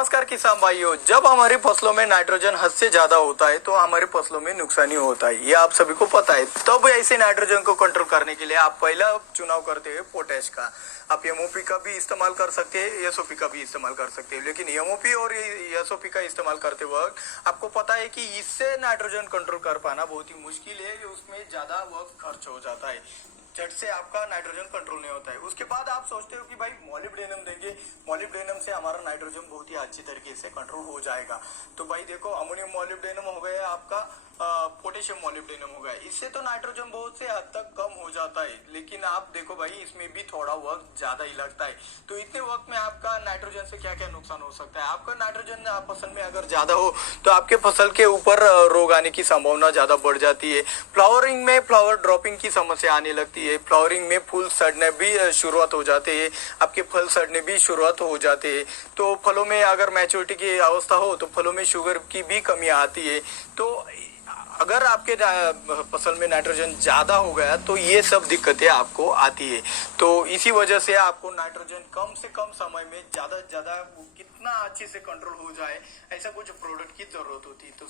नमस्कार किसान भाइयों। जब हमारी फसलों में नाइट्रोजन हद से ज्यादा होता है तो हमारे फसलों में नुकसान ही होता है, ये आप सभी को पता है। तब ऐसे नाइट्रोजन को कंट्रोल करने के लिए आप पहला चुनाव करते हैं पोटैश का। आप एमओपी का भी इस्तेमाल कर सकते हैं, एसओपी का भी इस्तेमाल कर सकते हैं, लेकिन एमओपी और एसओपी का इस्तेमाल करते वक्त आपको पता है कि इससे नाइट्रोजन कंट्रोल कर पाना बहुत ही मुश्किल है, उसमें ज्यादा वक्त खर्च हो जाता है, झट से आपका नाइट्रोजन कंट्रोल नहीं होता है। उसके बाद आप सोचते हो कि भाई मॉलिब्डेनम देंगे, मॉलिब्डेनम से हमारा नाइट्रोजन बहुत ही अच्छी तरीके से कंट्रोल हो जाएगा। तो भाई देखो, अमोनियम मॉलिब्डेनम हो गया आपका, पोटेशियम मॉलिब्डेनम हो गया, इससे तो नाइट्रोजन बहुत से हद तक कम हो जाता है, लेकिन आप देखो भाई इसमें भी थोड़ा वक्त ज्यादा ही लगता है। तो इतने वक्त में आपका नाइट्रोजन से क्या क्या नुकसान हो सकता है। आपका नाइट्रोजन फसल में अगर ज्यादा हो तो आपके फसल के ऊपर रोग आने की संभावना ज्यादा बढ़ जाती है। फ्लावरिंग में फ्लावर ड्रॉपिंग की समस्या आने लगती है, फ्लावरिंग में फूल सड़ने भी शुरुआत हो जाते हैं, आपके फल सड़ने भी शुरुआत हो जाते हैं। तो फलों में अगर मैच्योरिटी की अवस्था हो तो फलों में शुगर की भी कमी आती है। तो अगर आपके फसल में नाइट्रोजन ज्यादा हो गया तो ये सब दिक्कतें आपको आती है। तो इसी वजह से आपको नाइट्रोजन कम से कम समय में ज्यादा से ज्यादा कितना अच्छे से कंट्रोल हो जाए, ऐसा कुछ प्रोडक्ट की जरूरत होती है। तो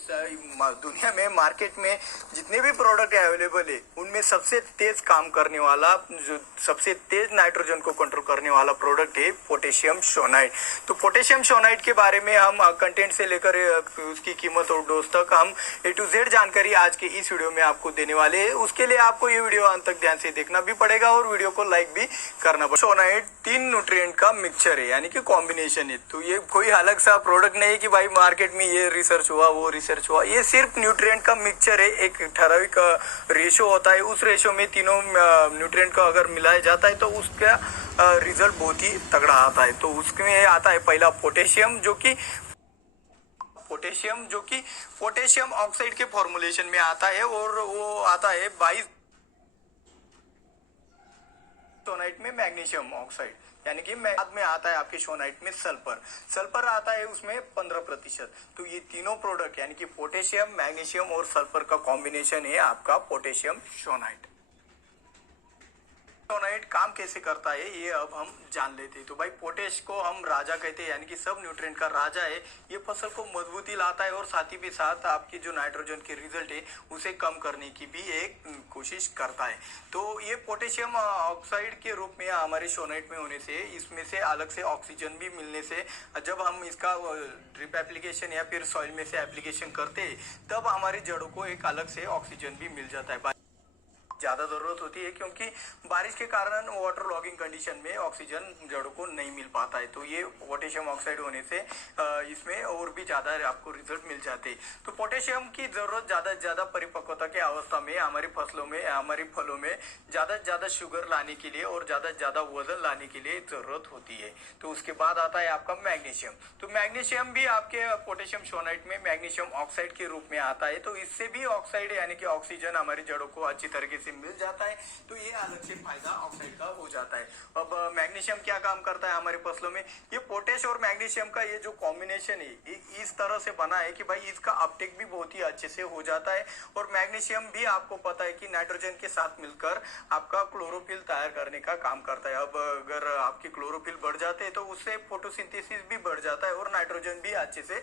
दुनिया में मार्केट में जितने भी प्रोडक्ट अवेलेबल है उनमें सबसे तेज काम करने वाला, जो सबसे तेज नाइट्रोजन को कंट्रोल करने वाला प्रोडक्ट है पोटेशियम शोनाइट। तो पोटेशियम शोनाइट के बारे में हम कंटेंट से लेकर उसकी कीमत और डोज तक हम ए टू जेड जानकारी आज के इस वीडियो में आपको देने वाले हैं। उसके लिए आपको ये वीडियो अंत तक ध्यान से देखना भी पड़ेगा और वीडियो को लाइक भी करना पड़ेगा। शोनाइट 3 न्यूट्रिएंट का मिक्सचर है, यानी कि कॉम्बिनेशन है। तो ये कोई अलग सा प्रोडक्ट नहीं है कि भाई मार्केट में ये रिसर्च हुआ वो रिसर्च हुआ, ये सिर्फ न्यूट्रिएंट का मिक्सचर है। एक ठराविक रेशो होता है, उस रेशो में तीनों न्यूट्रिएंट का अगर मिलाया जाता है तो उसका रिजल्ट बहुत ही तगड़ा आता है। तो उसमें आता है पहला पोटेशियम जो कि पोटेशियम ऑक्साइड के फॉर्मुलेशन में आता है, और वो आता है 22 शोनाइट में मैग्नीशियम ऑक्साइड, यानी कि बाद में आता है आपके शोनाइट में सल्फर आता है उसमें 15%। तो ये तीनों प्रोडक्ट यानी कि पोटेशियम, मैग्नीशियम और सल्फर का कॉम्बिनेशन है आपका पोटेशियम शोनाइट। शोनाइट काम कैसे करता है ये अब हम जान लेते हैं। तो भाई पोटेश को हम राजा कहते हैं, यानी कि सब न्यूट्रिएंट का राजा है। ये फसल को मजबूती लाता है और साथ ही भी साथ आपकी जो नाइट्रोजन के रिजल्ट है उसे कम करने की भी एक कोशिश करता है। तो ये पोटेशियम ऑक्साइड के रूप में हमारे शोनाइट में होने से, इसमें से अलग से ऑक्सीजन भी मिलने से, जब हम इसका ड्रिप एप्लीकेशन या फिर सॉइल में से एप्लीकेशन करते हैं तब हमारी जड़ों को एक अलग से ऑक्सीजन भी मिल जाता है। ज्यादा जरूरत होती है क्योंकि बारिश के कारण वाटर लॉगिंग कंडीशन में ऑक्सीजन जड़ों को नहीं मिल पाता है। तो ये पोटेशियम ऑक्साइड होने से इसमें और भी ज्यादा आपको रिजल्ट मिल जाते हैं। तो पोटेशियम की जरूरत ज्यादा परिपक्वता के अवस्था में हमारी फसलों में, हमारी फलों में ज्यादा शुगर लाने के लिए और ज्यादा वजन लाने के लिए जरूरत होती है। तो उसके बाद आता है आपका मैग्नीशियम। तो मैग्नीशियम भी आपके पोटेशियम शोनाइट में मैग्नीशियम ऑक्साइड के रूप में आता है। तो इससे भी ऑक्साइड यानी कि ऑक्सीजन हमारी जड़ों को अच्छी तरीके से मिल जाता है। तो ये अलग से फायदा ऑक्साइड का हो जाता है। अब मैग्नीशियम क्या काम करता है हमारी फसलों में, ये पोटेश और मैग्नीशियम का ये जो कॉम्बिनेशन है इस तरह से बना है कि भाई इसका अपटेक भी बहुत ही अच्छे से हो जाता है। और मैग्नीशियम भी आपको पता है कि नाइट्रोजन के साथ मिलकर आपका क्लोरोफिल तैयार करने का काम करता है। अब अगर आपकी क्लोरोफिल बढ़ जाते हैं तो उससे फोटोसिंथेसिस भी बढ़ जाता है और नाइट्रोजन भी अच्छे से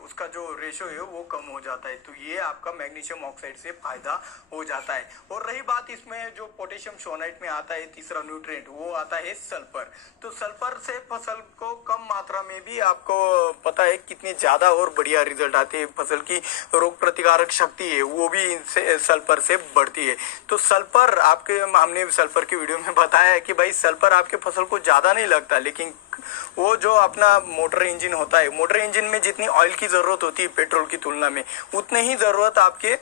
उसका जो रेशो है वो कम हो जाता है। तो ये आपका मैग्नीशियम ऑक्साइड से फायदा हो जाता है। और रही बात इसमें जो पोटेशियम शोनाइट में आता है तीसरा न्यूट्रिएंट, वो आता है सल्फर। तो सल्फर से फसल को कम मात्रा में भी आपको पता है कितनी ज्यादा और बढ़िया रिजल्ट आते हैं। फसल की रोग प्रतिकारक शक्ति है वो भी इनसे सल्फर से बढ़ती है। तो सल्फर हमने सल्फर की वीडियो में बताया है कि भाई सल्फर आपके फसल को ज्यादा नहीं लगता, लेकिन वो जो अपना मोटर इंजन होता है, मोटर इंजन में जितनी ऑयल की जरूरत होती है पेट्रोल की तुलना में, उतनी ही जरूरत आपके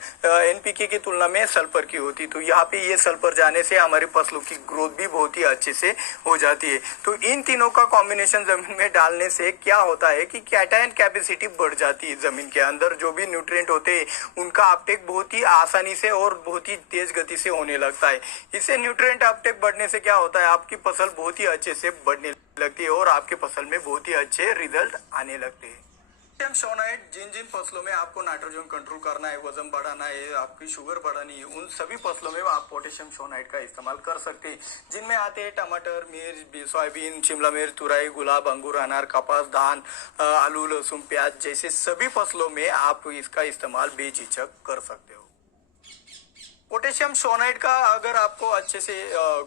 एनपीके की तुलना में सल्फर की होती है। तो यहाँ पे ये सल्फर जाने से हमारी फसलों की ग्रोथ भी बहुत ही अच्छे से हो जाती है। तो इन तीनों का कॉम्बिनेशन जमीन में डालने से क्या होता है कि कैटायन कैपेसिटी बढ़ जाती है। जमीन के अंदर जो भी न्यूट्रिएंट होते हैं उनका अपटेक बहुत ही आसानी से और बहुत ही तेज गति से होने लगता है। इससे न्यूट्रिएंट अपटेक बढ़ने से क्या होता है, आपकी फसल बहुत ही अच्छे से बढ़ने लगती है और आपके फसल में बहुत ही अच्छे रिजल्ट आने लगते हैं। सोनाइट जिन जिन फसलों में आपको नाइट्रोजन कंट्रोल करना है, वजन बढ़ाना है, आपकी शुगर बढ़ानी है, उन सभी फसलों में आप पोटेशियम सोनाइट का इस्तेमाल कर सकते हैं। जिनमें आते हैं टमाटर, मिर्च, सोयाबीन, शिमला मिर्च, तुरई, गुलाब, अंगूर, अनार, कपास, धान, आलू, लहसुन, प्याज जैसे सभी फसलों में आप इसका इस्तेमाल बेझिझक कर सकते हो। पोटेशियम सोनाइट का अगर आपको अच्छे से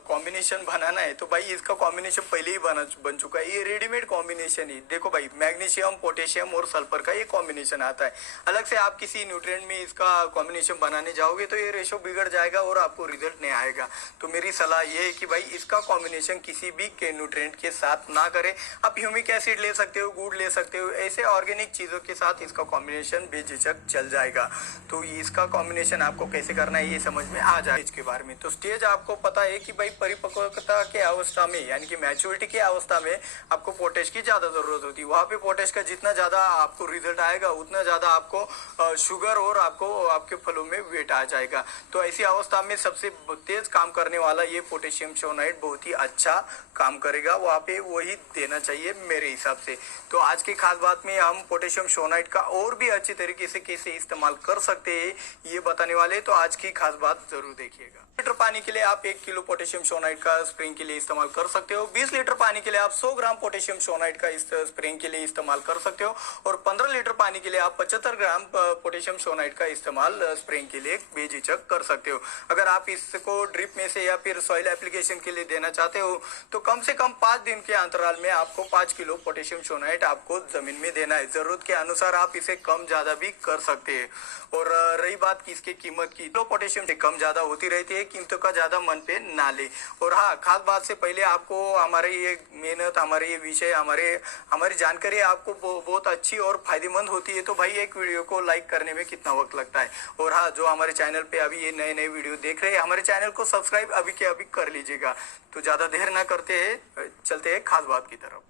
कॉम्बिनेशन बनाना है तो भाई इसका कॉम्बिनेशन पहले ही बन चुका है। ये रेडीमेड कॉम्बिनेशन ही देखो भाई, मैग्नीशियम, पोटेशियम और सल्फर का ये कॉम्बिनेशन आता है। अलग से आप किसी न्यूट्रिएंट में इसका कॉम्बिनेशन बनाने जाओगे तो ये रेशो बिगड़ जाएगा और आपको रिजल्ट नहीं आएगा। तो मेरी सलाह ये है कि भाई इसका कॉम्बिनेशन किसी भी के न्यूट्रिएंट के साथ ना करें। आप ह्यूमिक एसिड ले सकते हो, गुड़ ले सकते हो, ऐसे ऑर्गेनिक चीजों के साथ इसका कॉम्बिनेशन बेझिझक चल जाएगा। तो इसका कॉम्बिनेशन आपको कैसे करना है ये समझ में आ जाए। इसके बारे में तो स्टेज आपको पता है कि भाई परिपक्वता के अवस्था में यानी कि मैच्योरिटी की अवस्था में आपको पोटेश की ज्यादा जरूरत होती है। वहां पे पोटेश का जितना ज्यादा आपको रिजल्ट आएगा उतना ज्यादा आपको शुगर और आपको आपके फलों में वेट आ जाएगा। तो ऐसी अवस्था में सबसे तेज काम करने वाला ये पोटेशियम सोनाइट बहुत ही अच्छा काम करेगा। वहां पे वही देना चाहिए मेरे हिसाब से। तो आज की खास बात में हम पोटेशियम सोनाइट का और भी अच्छे तरीके से कैसे इस्तेमाल कर सकते हैं ये बताने वाले। तो आज की खास बात जरूर देखिएगा। लीटर पानी के लिए आप 1 किलो पोटेशियम सोनाइट का स्प्रेइंग के लिए इस्तेमाल कर सकते हो। 20 लीटर पानी के लिए आप 100 ग्राम पोटेशियम सोनाइट का स्प्रेइंग के लिए इस्तेमाल कर सकते हो। और 15 लीटर पानी के लिए आप 75 ग्राम पोटेशियम सोनाइट का इस्तेमाल स्प्रेइंग के लिए बेझिझक कर सकते हो। अगर आप इसको ड्रिप में से या फिर सॉइल एप्लीकेशन के लिए देना चाहते हो तो कम से कम 5 दिन के अंतराल में आपको 5 किलो पोटेशियम सोनाइट आपको जमीन में देना है। जरूरत के अनुसार आप इसे कम ज्यादा भी कर सकते हैं। और रही बात की इसकी कीमत की, तो पोटेशियम से कम ज्यादा होती रहती है, कीमतों का ज्यादा मन पे ना ले। और हाँ, खास बात से पहले आपको हमारे ये मेहनत, हमारे ये विषय, हमारी जानकारी आपको बहुत अच्छी और फायदेमंद होती है तो भाई एक वीडियो को लाइक करने में कितना वक्त लगता है। और हाँ, जो हमारे चैनल पे अभी ये नए नए वीडियो देख रहे हैं, हमारे चैनल को सब्सक्राइब अभी के अभी कर लीजिएगा। तो ज्यादा देर ना करते हैं, चलते हैं खास बात की तरफ।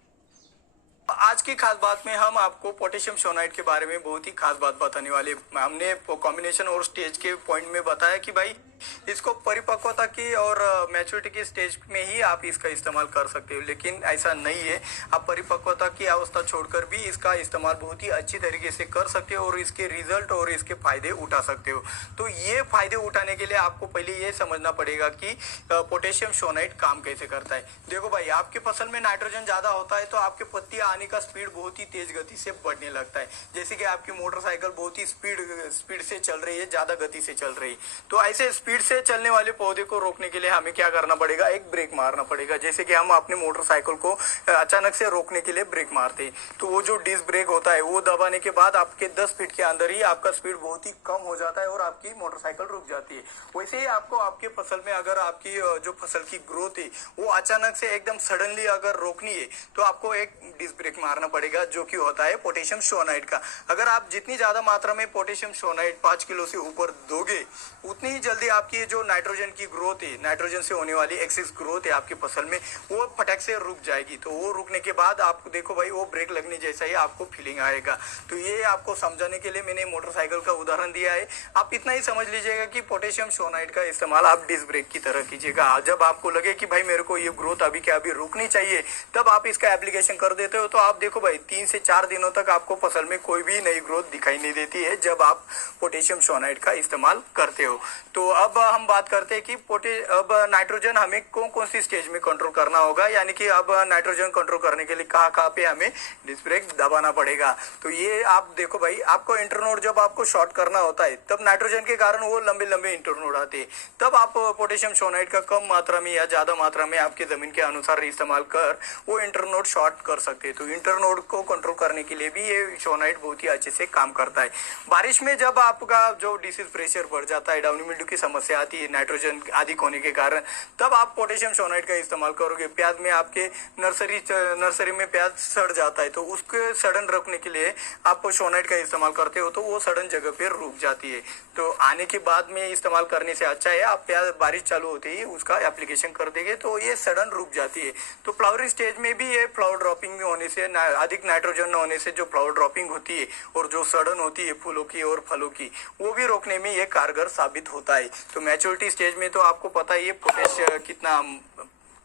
आज की खास बात में हम आपको पोटेशियम सोनाइट के बारे में बहुत ही खास बात बताने वाले। हमने कॉम्बिनेशन और स्टेज के पॉइंट में बताया कि भाई इसको परिपक्वता की और मैच्योरिटी की स्टेज में ही आप इसका इस्तेमाल कर सकते हो, लेकिन ऐसा नहीं है। आप परिपक्वता की अवस्था छोड़कर भी इसका इस्तेमाल बहुत ही अच्छी तरीके से कर सकते हो और इसके रिजल्ट और इसके फायदे उठा सकते हो। तो ये फायदे उठाने के लिए आपको पहले ये समझना पड़ेगा कि पोटेशियम सोनाइट काम कैसे करता है। देखो भाई, आपकी फसल में नाइट्रोजन ज्यादा होता है तो आपके पत्ती आने का स्पीड बहुत ही तेज गति से बढ़ने लगता है। जैसे कि आपकी मोटरसाइकिल बहुत ही स्पीड से चल रही है, ज्यादा गति से चल रही है, तो ऐसे स्पीड से चलने वाले पौधे को रोकने के लिए हमें क्या करना पड़ेगा, एक ब्रेक मारना पड़ेगा। जैसे कि हम अपने मोटरसाइकिल को अचानक से रोकने के लिए ब्रेक मारते हैं तो वो जो डिस्क ब्रेक होता है वो दबाने के बाद आपके 10 फीट के अंदर ही आपका स्पीड बहुत ही कम हो जाता है और आपकी मोटरसाइकिल रुक जाती है। वैसे ही आपको आपके फसल में अगर आपकी जो फसल की ग्रोथ है वो अचानक से एकदम सडनली अगर रोकनी है तो आपको एक डिस्क ब्रेक मारना पड़ेगा, जो कि होता है पोटेशियम सोनाइट का। अगर आप जितनी ज्यादा मात्रा में पोटेशियम सोनाइट 5 किलो से ऊपर दोगे उतनी ही जल्दी आपकी जो नाइट्रोजन की ग्रोथ है, नाइट्रोजन से होने वाली एक्सेस ग्रोथ है आपकी फसल में, वो फटक से रुक जाएगी। तो वो रुकने के बाद आपको देखो भाई वो ब्रेक लगने जैसा ही आपको फीलिंग आएगा। तो ये आपको समझाने के लिए मैंने मोटरसाइकिल का उदाहरण दिया है। आप इतना ही समझ लीजिएगा कि पोटेशियम सोनाइट का इस्तेमाल आप डिस्क ब्रेक की तरह कीजिएगा। जब आपको लगे कि भाई मेरे को ये ग्रोथ अभी क्या अभी रुकनी चाहिए, तब आप इसका एप्लीकेशन कर देते हो। तो आप देखो भाई 3 से 4 दिनों तक आपको फसल में कोई भी नई ग्रोथ दिखाई नहीं देती है जब आप पोटेशियम सोनाइट का इस्तेमाल करते हो। तो अब हम बात करते हैं कि अब नाइट्रोजन हमें कौन कौन सी स्टेज में कंट्रोल करना होगा, यानी कि अब नाइट्रोजन कंट्रोल करने के लिए कहाँ कहाँ पे हमें डिस्क ब्रेक दबाना पड़ेगा। तो ये आप देखो भाई, आपको इंटरनोड जब आपको शॉर्ट करना होता है तब नाइट्रोजन के कारण वो लंबे लंबे इंटरनोड आते हैं, तब आप पोटेशियम सोनाइट का कम मात्रा में या ज्यादा मात्रा में आपके जमीन के अनुसार इस्तेमाल कर वो इंटरनोड शॉर्ट कर सकते हैं। तो इंटरनोड को कंट्रोल करने के लिए भी ये सोनाइट बहुत ही अच्छे से काम करता है। बारिश में जब आपका जो डिसीज प्रेशर बढ़ जाता है, डाउनी मिल्ड्यू की समस्या आती है नाइट्रोजन अधिक होने के कारण, तब आप पोटेशियम सोनाइट का इस्तेमाल करोगे। प्याज में आपके नर्सरी में प्याज सड़ जाता है तो उसके सड़न रोकने के लिए आप सोनाइट का इस्तेमाल करते हो तो वो सड़न जगह पे रुक जाती है। तो आने के बाद में इस्तेमाल करने से अच्छा है आप प्याज बारिश चालू होते ही उसका एप्लीकेशन कर देंगे तो ये सड़न रुक जाती है। तो फ्लावरिंग स्टेज में भी ये फ्लावर ड्रॉपिंग में होने से, अधिक नाइट्रोजन होने से जो फ्लावर ड्रॉपिंग होती है और जो सड़न होती है फूलों की और फलों की, वो भी रोकने में ये कारगर साबित होता है। तो मैच्योरिटी स्टेज में तो आपको पता ही है पोटेशियम कितना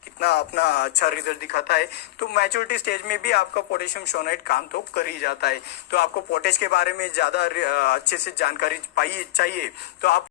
कितना अपना अच्छा रिजल्ट दिखाता है। तो मैच्योरिटी स्टेज में भी आपका पोटेशियम शोनाइट काम तो कर ही जाता है। तो आपको पोटेश के बारे में ज़्यादा अच्छे से जानकारी चाहिए तो आप